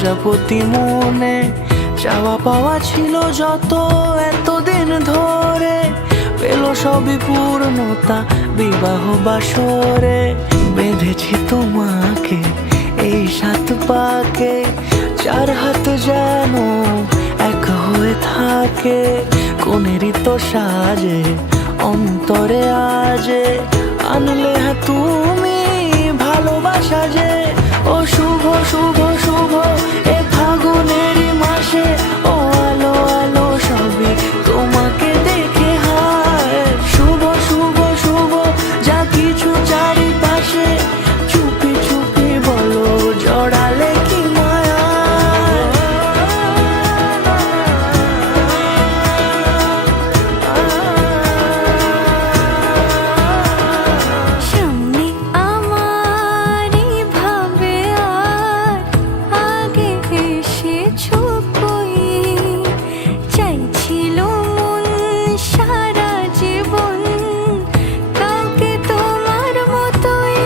প্রজাপতি মনে চাওয়া পাওয়া ছিল যত এতদিন ধরে, পেল সবই পূর্ণতা বিবাহ বাসরে। বেঁধেছি তোমাকে এই 7 পাকে, 4 হাত যেন এক হয়ে থাকে। কোনেরই তো সাজে অন্তরে আজে, আনলে তুমি ভালোবাসা যে। ও শুভ শুভ শুভ এ ফাগুনেরই মাসে, ও আলো আলো সবই তোমাকে দেখে হায়। শুভ শুভ শুভ যা কিছু চারিপাশে, চুপি চুপি বলো জড়ালে কি মায়া। সামনে আমার ভাবে আর আগে এসেছো কই, চাইছিল মন সারা জীবন কাউকে তোমার মতোই।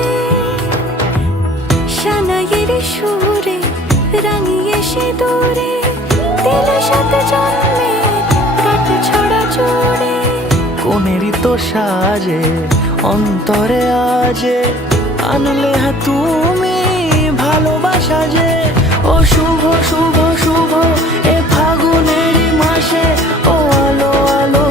সানাইয়ের সুরে রাঙিয়ে সে দূরে, দিলে 7 জন্মের রাত ছড়া জোরে। কোনেরই তো সাজে অন্তরে আজে, আনলে তুমি ভালোবাসা যে। ও শুভ শুভ শুভ এ ফাগুনেরই মাসে, ও আলো আলো